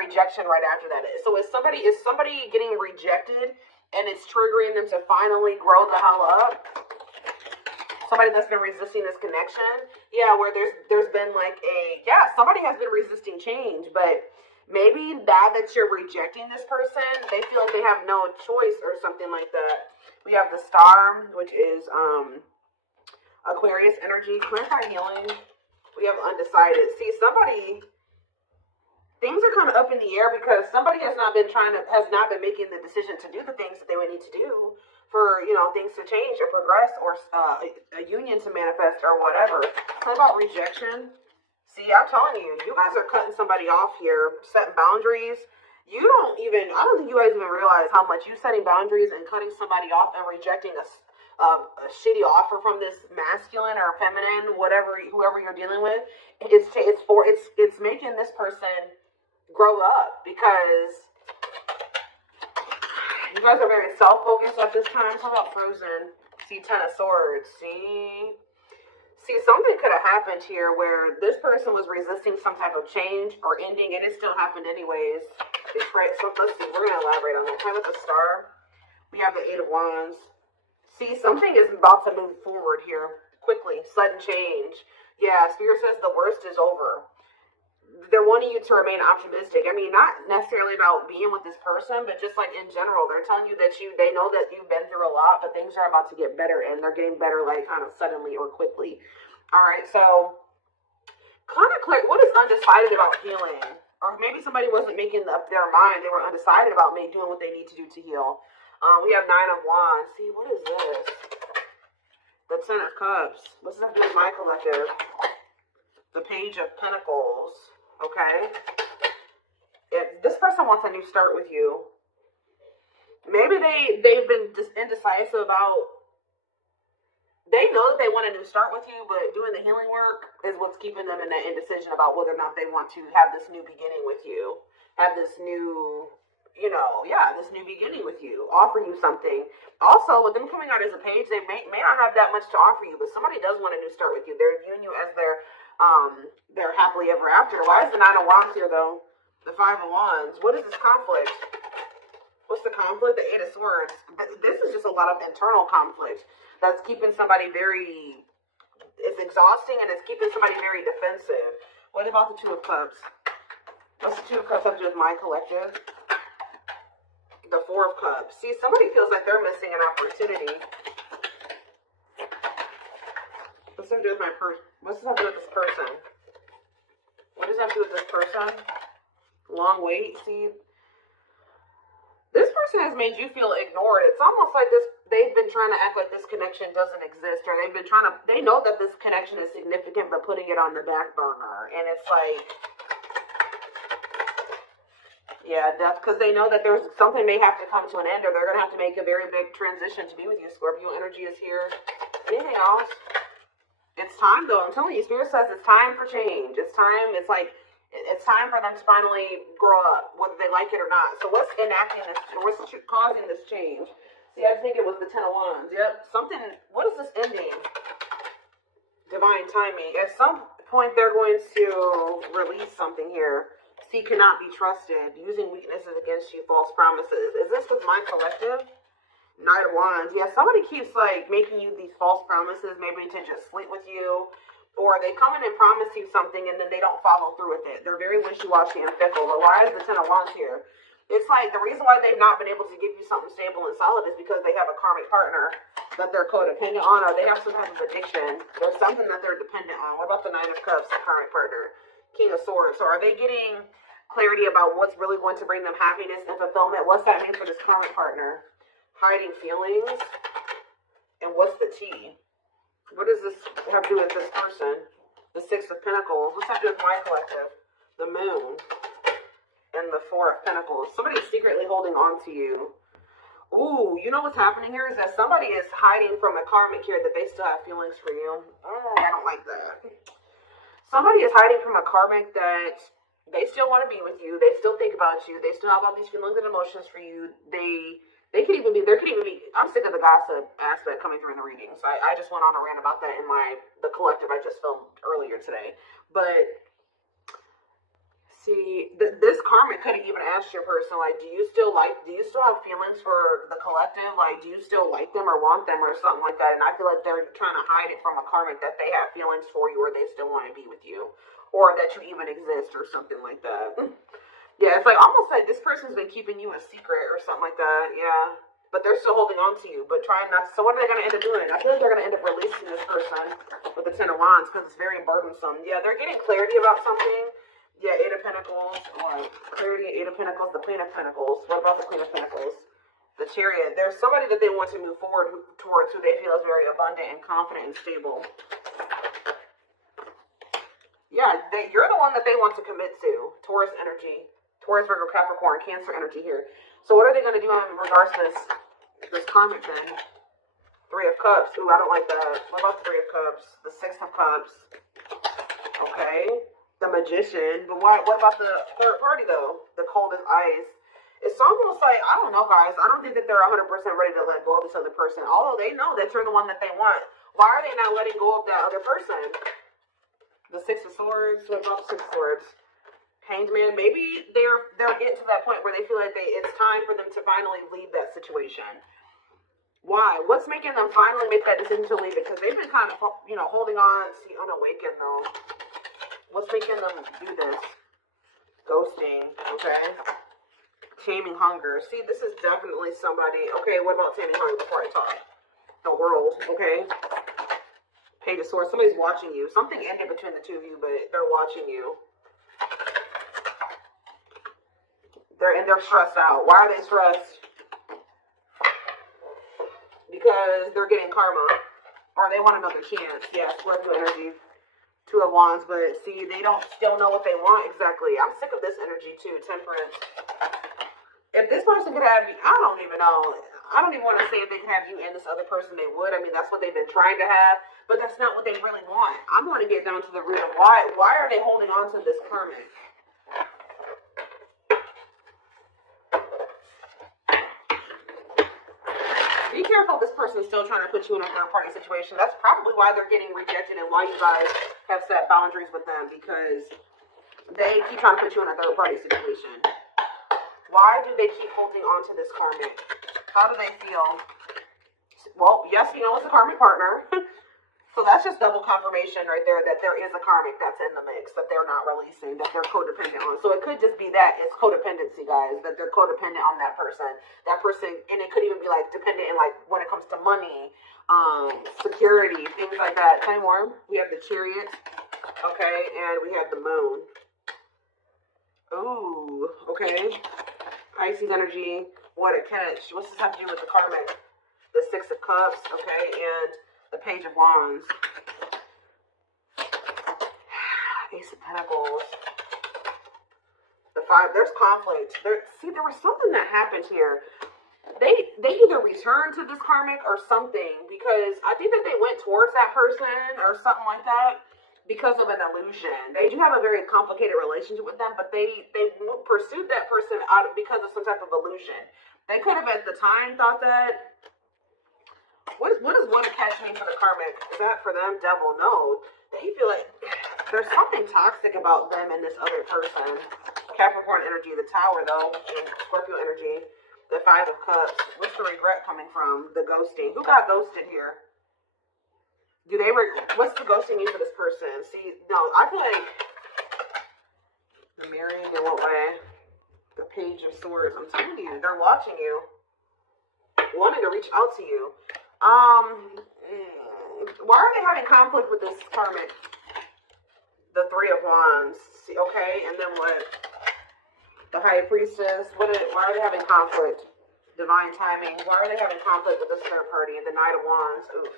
rejection right after that. So is somebody getting rejected and it's triggering them to finally grow the hell up? Somebody that's been resisting this connection? Yeah, where there's been like somebody has been resisting change, but maybe now that you're rejecting this person, they feel like they have no choice or something like that. We have the Star, which is Aquarius energy. Clarify healing. We have undecided. See, things are kind of up in the air because somebody has not been making the decision to do the things that they would need to do for, things to change or progress or a union to manifest or whatever. What about rejection? See, I'm telling you, you guys are cutting somebody off here, setting boundaries. I don't think you guys even realize how much you setting boundaries and cutting somebody off and rejecting a shitty offer from this masculine or feminine, whoever you're dealing with. It's making this person grow up because you guys are very self-focused at this time. How about Frozen? See, Ten of Swords. See, something could have happened here where this person was resisting some type of change or ending, and it still happened anyways. So let's see. We're gonna elaborate on that. Time with the Star. We have the Eight of Wands. See, something is about to move forward here quickly. Sudden change. Yeah, Spirit says the worst is over. They're wanting you to remain optimistic. I mean, not necessarily about being with this person, but just like in general, they're telling you that they know that you've been through a lot, but things are about to get better, and they're getting better like kind of suddenly or quickly. All right, so kind of clear. What is undecided about healing? Or maybe somebody wasn't making up their mind. They were undecided about doing what they need to do to heal. We have Nine of Wands. See, what is this? The Ten of Cups. What's that do with my collective? The Page of Pentacles. Okay. If this person wants a new start with you, maybe they've been just indecisive about. They know that they want a new start with you, but doing the healing work is what's keeping them in that indecision about whether or not they want to have this new beginning with you, have this new, this new beginning with you, offer you something. Also, with them coming out as a page, they may not have that much to offer you, but somebody does want a new start with you. They're viewing you as their happily ever after. Why is the Nine of Wands here, though? The Five of Wands. What is this conflict? What's the conflict? The Eight of Swords. This is just a lot of internal conflict that's keeping somebody it's exhausting, and it's keeping somebody very defensive. What about the Two of Cups? What's the Two of Cups have to do with my collective? The Four of Cups. See, somebody feels like they're missing an opportunity. What's that do with my person? What's that do with this person? What does that do with this person? Long wait. See, this person has made you feel ignored. It's almost like they've been trying to act like this connection doesn't exist, or they know that this connection is significant, but putting it on the back burner. And it's like, yeah, that's because they know that there's something may have to come to an end, or they're going to have to make a very big transition to be with you. Scorpio energy is here. Anything else? It's time, though. I'm telling you, Spirit says it's time for change. It's time. It's time for them to finally grow up, whether they like it or not. So what's enacting this? What's causing this change? See, I think it was the Ten of Wands. Yep. What is this ending? Divine timing. At some point, they're going to release something here. See, cannot be trusted. Using weaknesses against you, false promises. Is this with my collective? Knight of Wands. Yeah, somebody keeps making you these false promises, maybe to just sleep with you. Or they come in and promise you something and then they don't follow through with it. They're very wishy-washy and fickle. But why is the Ten of Wands here? It's like the reason why they've not been able to give you something stable and solid is because they have a karmic partner that they're codependent on, or they have some type of addiction. There's something that they're dependent on. What about the Nine of Cups, the karmic partner? King of Swords. So are they getting clarity about what's really going to bring them happiness and fulfillment? What's that mean for this karmic partner? Hiding feelings. And what's the T? What does this have to do with this person? The Six of Pentacles. What's that do with my collective? The Moon. And the Four of Pentacles. Somebody's secretly holding on to you. Ooh, you know what's happening here is that somebody is hiding from a karmic here that they still have feelings for you. Oh, I don't like that. Somebody is hiding from a karmic that they still want to be with you. They still think about you. They still have all these feelings and emotions for you. There could even be, I'm sick of the gossip aspect coming through in the reading. So I just went on a rant about that in the collective I just filmed earlier today. But See, this karmic could have even asked your person, like, do you still have feelings for the collective? Like, do you still like them or want them or something like that? And I feel like they're trying to hide it from a karmic that they have feelings for you or they still want to be with you. Or that you even exist or something like that. Yeah, it's like almost like this person's been keeping you a secret or something like that. Yeah. But they're still holding on to you, but trying not to. So what are they going to end up doing? I feel like they're going to end up releasing this person with the Ten of Wands because it's very burdensome. Yeah, they're getting clarity about something. Yeah, Eight of Pentacles, clarity, Eight of Pentacles, the Queen of Pentacles. What about the Queen of Pentacles? The Chariot. There's somebody that they want to move forward towards who they feel is very abundant and confident and stable. Yeah, you're the one that they want to commit to. Taurus energy. Taurus, Virgo, Capricorn, Cancer energy here. So what are they going to do in regards to this karmic then? Three of Cups. Ooh, I don't like that. What about the Three of Cups? The Six of Cups. Okay. The Magician. But what about the third party, though? The Cold as Ice. It's almost like, I don't know, guys. I don't think that they're 100% ready to let go of this other person. Although they know that you're the one that they want. Why are they not letting go of that other person? The Six of Swords. What about the Six of Swords? Hanged Man. Maybe they're getting to that point where they feel like it's time for them to finally leave that situation. Why? What's making them finally make that decision to leave it? Because they've been kind of, holding on. See, unawakened, though. What's making them do this? Ghosting, okay? Taming hunger. See, this is definitely somebody. Okay, what about taming hunger before I talk? The World, okay? Page of Swords. Somebody's watching you. Something ended between the two of you, but they're watching you. They're stressed out. Why are they stressed? Because they're getting karma. Or they want another chance. Yeah, Scorpio energy. Two of Wands, but see, they still know what they want exactly. I'm sick of this energy too. Temperance. If this person could have you, I don't even know. I don't even want to say if they could have you and this other person, they would. I mean, that's what they've been trying to have, but that's not what they really want. I'm going to get down to the root of why. Why are they holding on to this karmic? Be careful if this person is still trying to put you in a third-party situation. That's probably why they're getting rejected and why you guys have set boundaries with them, because they keep trying to put you in a third-party situation. Why do they keep holding on to this karmic? How do they feel? Well, yes, it's a karmic partner. So that's just double confirmation right there that there is a karmic that's in the mix that they're not releasing, that they're codependent on. So it could just be that it's codependency, guys, that they're codependent on that person. That person, and it could even be like dependent in like when it comes to money, security, things like that. Tell me more. We have the Chariot, okay, and we have the Moon. Ooh, okay. Pisces energy. What a catch. What's this have to do with the karmic? The Six of Cups, okay, and the Page of Wands. Ace of Pentacles. The Five. There's conflict. There was something that happened here. They either returned to this karmic or something, because I think that they went towards that person or something like that because of an illusion. They do have a very complicated relationship with them, but they pursued that person because of some type of illusion. They could have at the time thought that. What does one catch mean for the karmic? Is that for them? Devil? No. They feel like there's something toxic about them and this other person. Capricorn energy, the Tower, though, and Scorpio energy, the Five of Cups. What's the regret coming from? The ghosting. Who got ghosted here? What's the ghosting mean for this person? See, no, I feel like the marrying in what way? The Page of Swords. I'm telling you, they're watching you, wanting to reach out to you. Why are they having conflict with this karmic? The Three of Wands. See, okay, and then what? The High Priestess. Why are they having conflict? Divine timing. Why are they having conflict with this third party? The Knight of Wands. Ooh.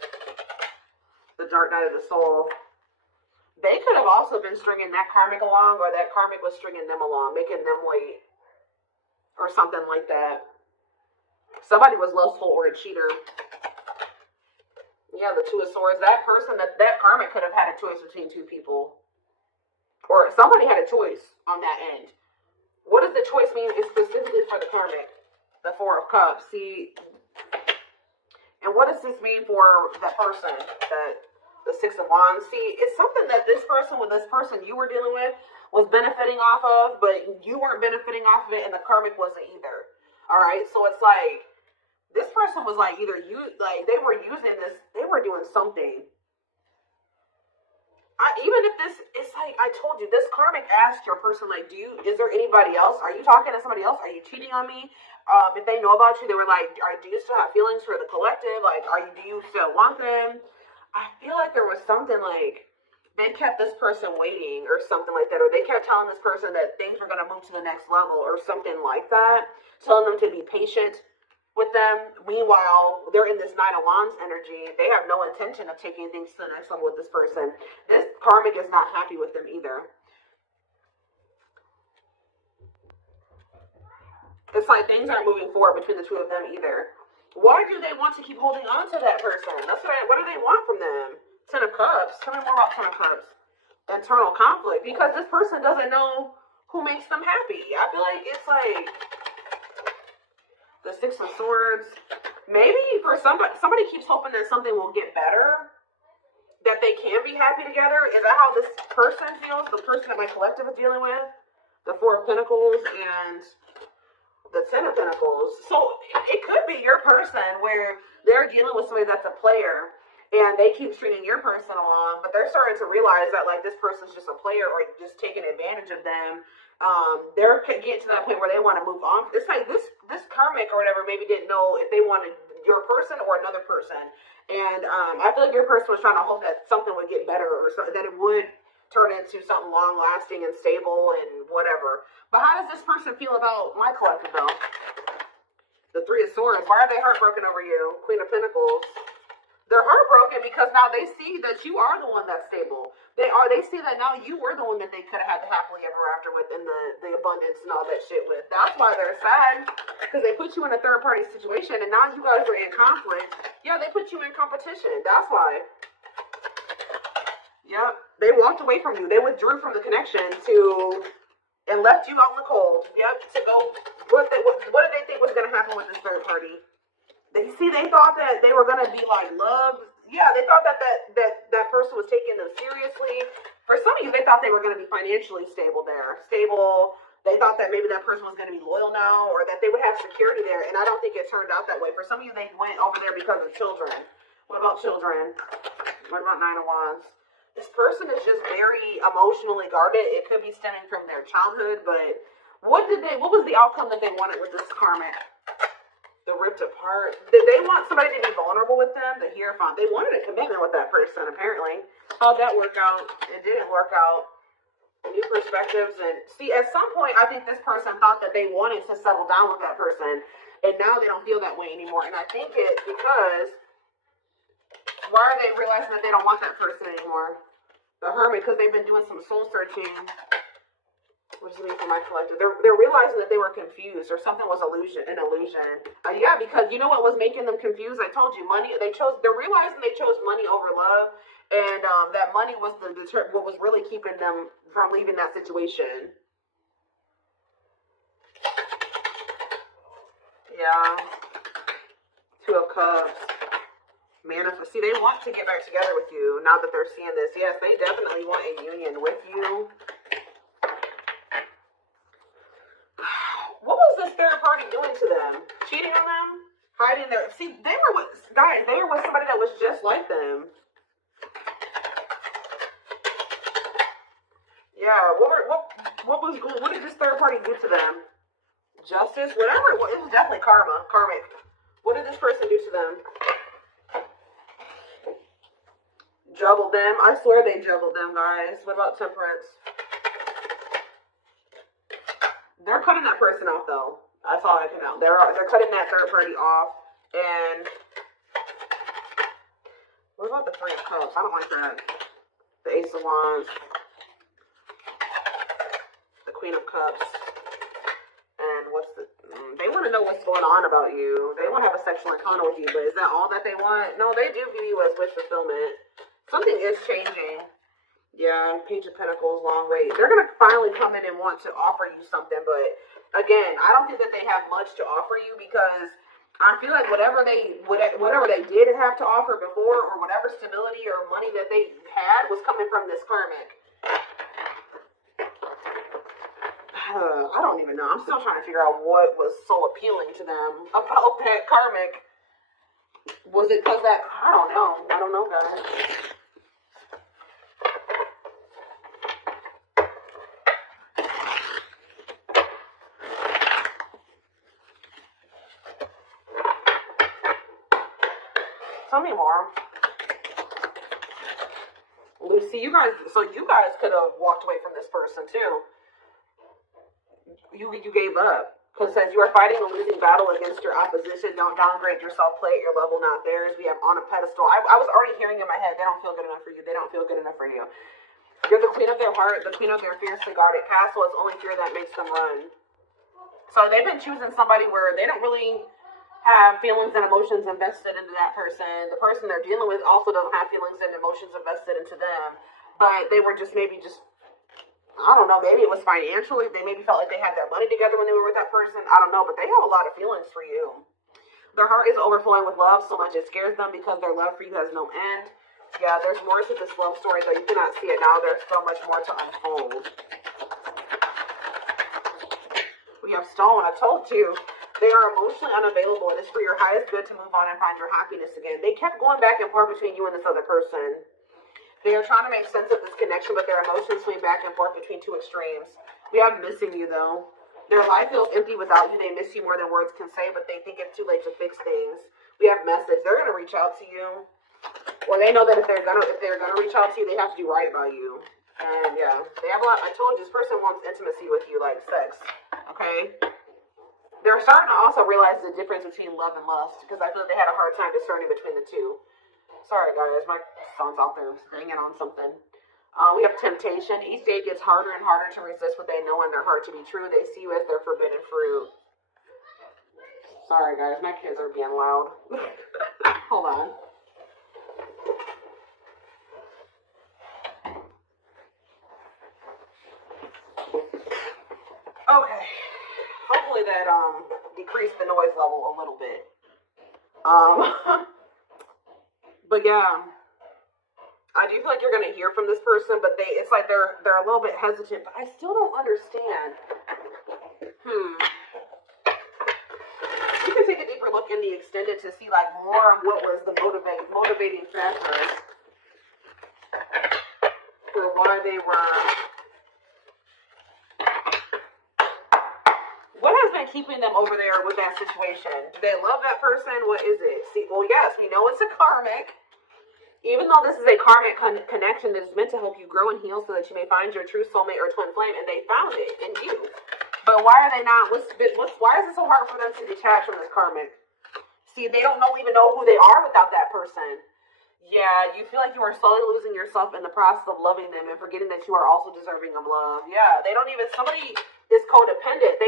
The Dark Night of the Soul. They could have also been stringing that karmic along, or that karmic was stringing them along, making them wait, or something like that. Somebody was lustful or a cheater. Yeah, the Two of Swords. That person, that karmic could have had a choice between two people. Or somebody had a choice on that end. What does the choice mean specifically for the karmic? The Four of Cups. See, and what does this mean for that person that The Six of Wands. See, it's something that this person you were dealing with was benefiting off of, but you weren't benefiting off of it, and the karmic wasn't either. All right, so it's like this person was like either they were using this, they were doing something. Even if this, it's like I told you, this karmic asked your person, like, is there anybody else? Are you talking to somebody else? Are you cheating on me? If they know about you, they were like, do you still have feelings for the collective? Like, do you still want them? I feel like there was something like they kept this person waiting or something like that, or they kept telling this person that things were going to move to the next level or something like that, telling them to be patient with them. Meanwhile, they're in this Nine of Wands energy. They have no intention of taking things to the next level with this person. This karmic is not happy with them either. It's like things aren't moving forward between the two of them either. Why do they want to keep holding on to that person? That's what do they want from them? Ten of Cups. Tell me more about Ten of Cups. Internal conflict. Because this person doesn't know who makes them happy. I feel like it's like the Six of Swords. Maybe for somebody keeps hoping that something will get better, that they can be happy together. Is that how this person feels? The person that my collective is dealing with? The Four of Pentacles and the Ten of Pentacles. So it could be your person where they're dealing with somebody that's a player and they keep stringing your person along, but they're starting to realize that like this person's just a player or just taking advantage of them. They're getting to that point where they want to move on. It's like this karmic or whatever maybe didn't know if they wanted your person or another person. And I feel like your person was trying to hope that something would get better or so, that it would turn into something long lasting and stable and whatever. But how does this person feel about my collective though? The Three of Swords. Why are they heartbroken over you? Queen of Pentacles. They're heartbroken because now they see that you are the one that's stable. They see that now you were the one that they could have had the happily ever after with and the abundance and all that shit with. That's why they're sad. Because they put you in a third party situation and now you guys are in conflict. Yeah, they put you in competition. That's why. Yep. They walked away from you. They withdrew from the connection and left you out in the cold. Yep. To go. What did they think was going to happen with this third party? They thought that they were going to be like loved. Yeah, they thought that person was taking them seriously. For some of you, they thought they were going to be financially stable there. Stable. They thought that maybe that person was going to be loyal now or that they would have security there. And I don't think it turned out that way. For some of you, they went over there because of children. What about children? What about Nine of Wands? This person is just very emotionally guarded. It could be stemming from their childhood, but what was the outcome that they wanted with this karmic? The ripped apart. Did they want somebody to be vulnerable with them? The Hierophant. They wanted a commitment with that person, apparently. How'd that work out? It didn't work out. New perspectives. And see, at some point, I think this person thought that they wanted to settle down with that person. And now they don't feel that way anymore. And I think it's because, why are they realizing that they don't want that person anymore? The Hermit, because they've been doing some soul searching. What does it mean for my collective? They're realizing that they were confused or something was an illusion. Yeah, because you know what was making them confused? I told you, money. They're realizing they chose money over love, and that money was what was really keeping them from leaving that situation. Yeah. Two of Cups. Manifest. See, they want to get back together with you now that they're seeing this. Yes, they definitely want a union with you. What was this third party doing to them? Cheating on them? Hiding their... See, they were with... Guys, they were with somebody that was just like them. Yeah, what did this third party do to them? Justice? Whatever. It was definitely karma. Karmic. What did this person do to them? Juggled them. I swear they juggled them, guys. What about Temperance? They're cutting that person off, though. That's all I can know. They're cutting that third party off. And what about the Three of Cups? I don't like that. The Ace of Wands. The Queen of Cups. And they want to know what's going on about you. They want to have a sexual encounter with you, but is that all that they want? No, they do view you as wish fulfillment. Something is changing. Yeah, Page of Pentacles, long wait. They're going to finally come in and want to offer you something. But, again, I don't think that they have much to offer you because I feel like whatever they did have to offer before, or whatever stability or money that they had, was coming from this karmic. I don't even know. I'm still trying to figure out what was so appealing to them about that karmic. Was it because that? I don't know. I don't know, guys. Tell me more. Lucy, you guys could have walked away from this person too. You gave up. Because it says you are fighting a losing battle against your opposition. Don't downgrade yourself. Play at your level, not theirs. We have on a pedestal. I was already hearing in my head, they don't feel good enough for you. They don't feel good enough for you. You're the queen of their heart, the queen of their fiercely guarded castle. It's only fear that makes them run. So they've been choosing somebody where they don't really have feelings and emotions invested into that person. The person they're dealing with also doesn't have feelings and emotions invested into them. But they were just I don't know, maybe it was financially. They maybe felt like they had their money together when they were with that person. I don't know, but they have a lot of feelings for you. Their heart is overflowing with love so much it scares them because their love for you has no end. Yeah, there's more to this love story, though you cannot see it now. There's so much more to unfold. We have Stone. I told you. They are emotionally unavailable. It is for your highest good to move on and find your happiness again. They kept going back and forth between you and this other person. They are trying to make sense of this connection, but their emotions swing back and forth between two extremes. We have missing you, though. Their life feels empty without you. They miss you more than words can say, but they think it's too late to fix things. We have message. They're gonna reach out to you, or they know that if they're gonna reach out to you, they have to do right by you. And yeah, they have a lot. I told you, this person wants intimacy with you, like sex. Okay. They're starting to also realize the difference between love and lust, because I feel like they had a hard time discerning between the two. Sorry, guys, my son's out there banging on something. We have temptation. Each day gets harder and harder to resist what they know in their heart to be true. They see you as their forbidden fruit. Sorry, guys, my kids are being loud. Hold on. Okay. Hopefully that decreased the noise level a little bit. But yeah, I do feel like you're gonna hear from this person, but it's like they're a little bit hesitant. But I still don't understand. You can take a deeper look in the extended to see like more of what was the motivating factors for why they were. What has been keeping them over there with that situation? Do they love that person? What is it? See, well, yes, we know it's a karmic. Even though this is a karmic connection that is meant to help you grow and heal so that you may find your true soulmate or twin flame, and they found it in you. But why are they not? Why is it so hard for them to detach from this karmic? See, they don't even know who they are without that person. Yeah, you feel like you are slowly losing yourself in the process of loving them and forgetting that you are also deserving of love. Yeah, somebody is codependent.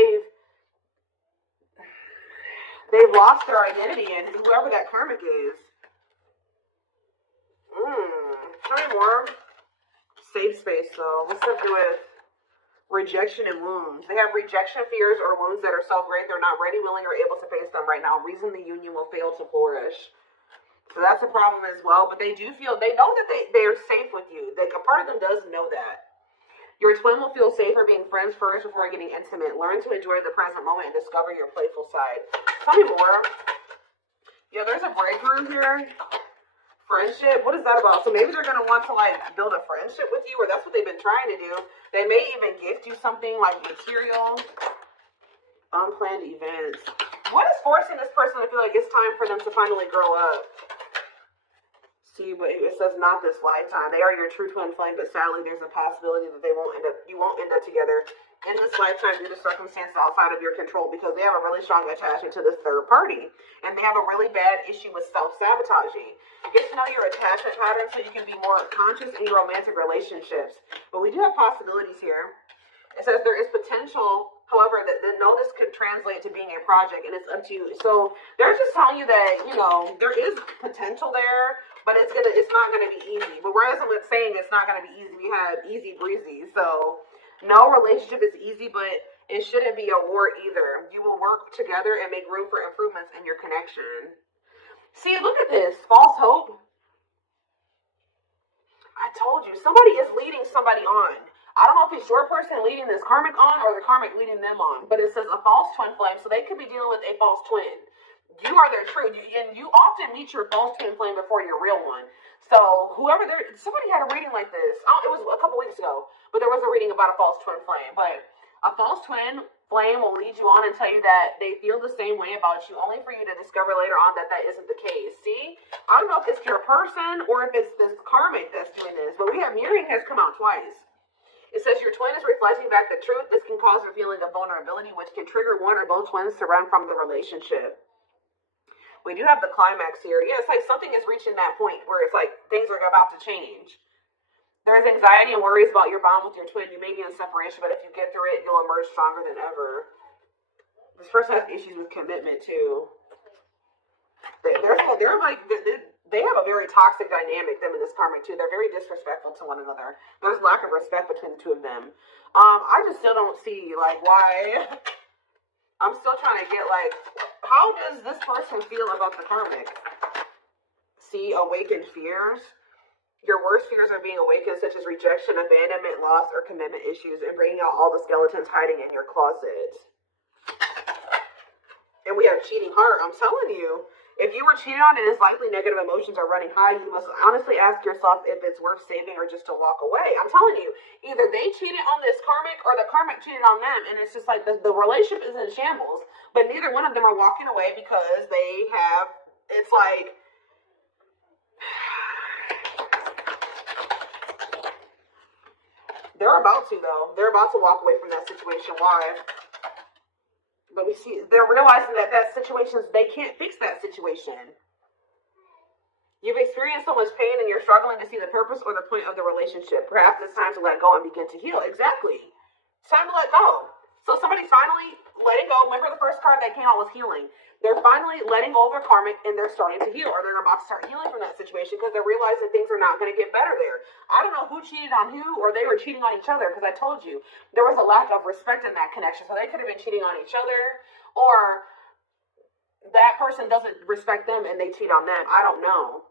They've lost their identity in whoever that karmic is. Tell me more. Safe space, though. What's up with rejection and wounds? They have rejection fears or wounds that are so great they're not ready, willing, or able to face them right now. Reason the union will fail to flourish. So that's a problem as well. But they know that they are safe with you. Like, a part of them does know that. Your twin will feel safer being friends first before getting intimate. Learn to enjoy the present moment and discover your playful side. Tell me more. Yeah, there's a breakthrough here. Friendship, what is that about? So maybe they're going to want to like build a friendship with you, or that's what they've been trying to do. They may even gift you something like material. Unplanned events. What is forcing this person to feel like it's time for them to finally grow up? See, but it says not this lifetime. They are your true twin flame, but sadly there's a possibility that you won't end up together in this lifetime due to circumstances outside of your control, because they have a really strong attachment to this third party, and they have a really bad issue with self-sabotaging. Get to know your attachment patterns so you can be more conscious in your romantic relationships. But we do have possibilities here. It says there is potential, however, that this could translate to being a project, and it's up to you. So they're just telling you that, there is potential there, but it's not gonna be easy. But whereas I'm saying it's not gonna be easy, we have easy breezy. So no relationship is easy, but It shouldn't be a war either. You will work together and make room for improvements in your connection. See, look at this. False hope. I told you, somebody is leading somebody on. I don't know if it's your person leading this karmic on or the karmic leading them on, but it says a false twin flame, so they could be dealing with a false twin. You are their true, and you often meet your false twin flame before your real one. So whoever somebody had a reading like this. It was a couple weeks ago, but there was a reading about a false twin flame. But a false twin flame will lead you on and tell you that they feel the same way about you, only for you to discover later on that that isn't the case. See, I don't know if it's your person or if it's this karmic that's doing this, but we have mirroring has come out twice. It says your twin is reflecting back the truth. This can cause a feeling of vulnerability, which can trigger one or both twins to run from the relationship. We do have the climax here. Yeah, it's like something is reaching that point where it's like things are about to change. There's anxiety and worries about your bond with your twin. You may be in separation, but if you get through it, you'll emerge stronger than ever. This person has issues with commitment too. They have a very toxic dynamic, them and this karmic too. They're very disrespectful to one another. There's lack of respect between the two of them. I just still don't see like why. I'm still trying to get like, how does this person feel about the karmic? See, awakened fears. Your worst fears are being awakened, such as rejection, abandonment, loss, or commitment issues, and bringing out all the skeletons hiding in your closet. And we have cheating heart. I'm telling you, if you were cheated on, it is likely negative emotions are running high. You must honestly ask yourself if it's worth saving or just to walk away. I'm telling you, either they cheated on this karmic or the karmic cheated on them. And it's just like the relationship is in shambles. But neither one of them are walking away because they have, it's like, they're about to though. They're about to walk away from that situation. Why? But we see they're realizing that situations, they can't fix that situation. You've experienced so much pain and you're struggling to see the purpose or the point of the relationship. Perhaps it's time to let go and begin to heal. Exactly. It's time to let go. So somebody's finally letting go. Remember the first card that came out was healing. They're finally letting go of their karmic and they're starting to heal, or they're about to start healing from that situation because they're realizing things are not going to get better there. I don't know who cheated on who, or they were cheating on each other, because I told you there was a lack of respect in that connection. So they could have been cheating on each other, or that person doesn't respect them and they cheat on them. I don't know.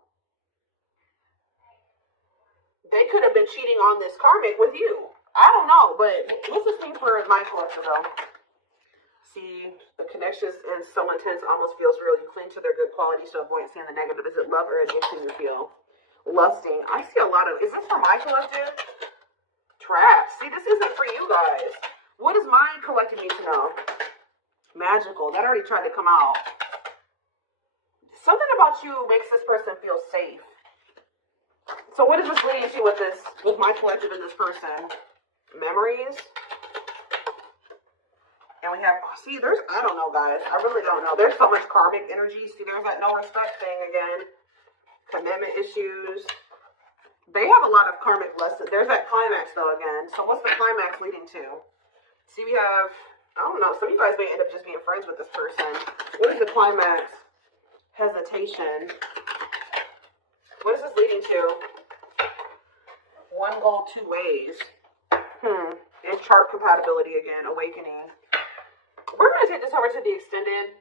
They could have been cheating on this karmic with you. I don't know, but what's this thing for my collector though? See, the connection is so intense, almost feels real. You cling to their good qualities to avoid seeing the negative. Is it love or addiction you feel? Lusting. I see a lot of, is this for my collective? Traps. See, this isn't for you guys. What does my collective need to know? Magical. That already tried to come out. Something about you makes this person feel safe. So what is this leading to with my collective and this person? Memories. And we have, see, I don't know, guys. I really don't know. There's so much karmic energy. See, there's that no respect thing again. Commitment issues. They have a lot of karmic lessons. There's that climax, though, again. So what's the climax leading to? See, we have, I don't know. Some of you guys may end up just being friends with this person. What is the climax? Hesitation. What is this leading to? One goal, two ways. And chart compatibility again. Awakening. We're going to take this over to the extended.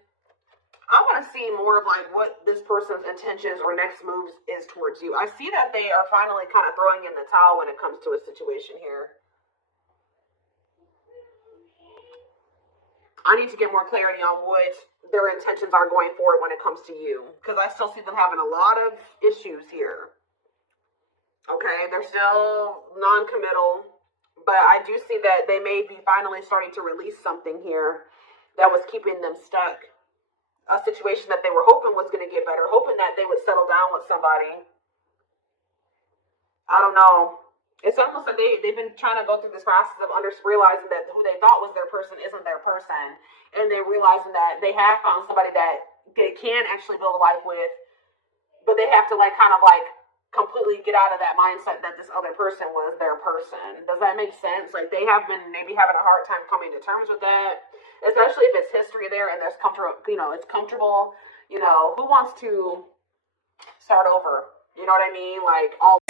I want to see more of like what this person's intentions or next moves is towards you. I see that they are finally kind of throwing in the towel when it comes to a situation here. I need to get more clarity on what their intentions are going forward when it comes to you, because I still see them having a lot of issues here. Okay, they're still non-committal, but I do see that they may be finally starting to release something here that was keeping them stuck. A situation that they were hoping was going to get better, hoping that they would settle down with somebody. I don't know. It's almost like they've been trying to go through this process of realizing that who they thought was their person isn't their person. And they're realizing that they have found somebody that they can actually build a life with, but they have to like kind of like completely get out of that mindset that this other person was their person. Does that make sense? Like they have been maybe having a hard time coming to terms with that, especially if it's history there and there's comfortable, it's comfortable. Who wants to start over? You know what I mean? Like all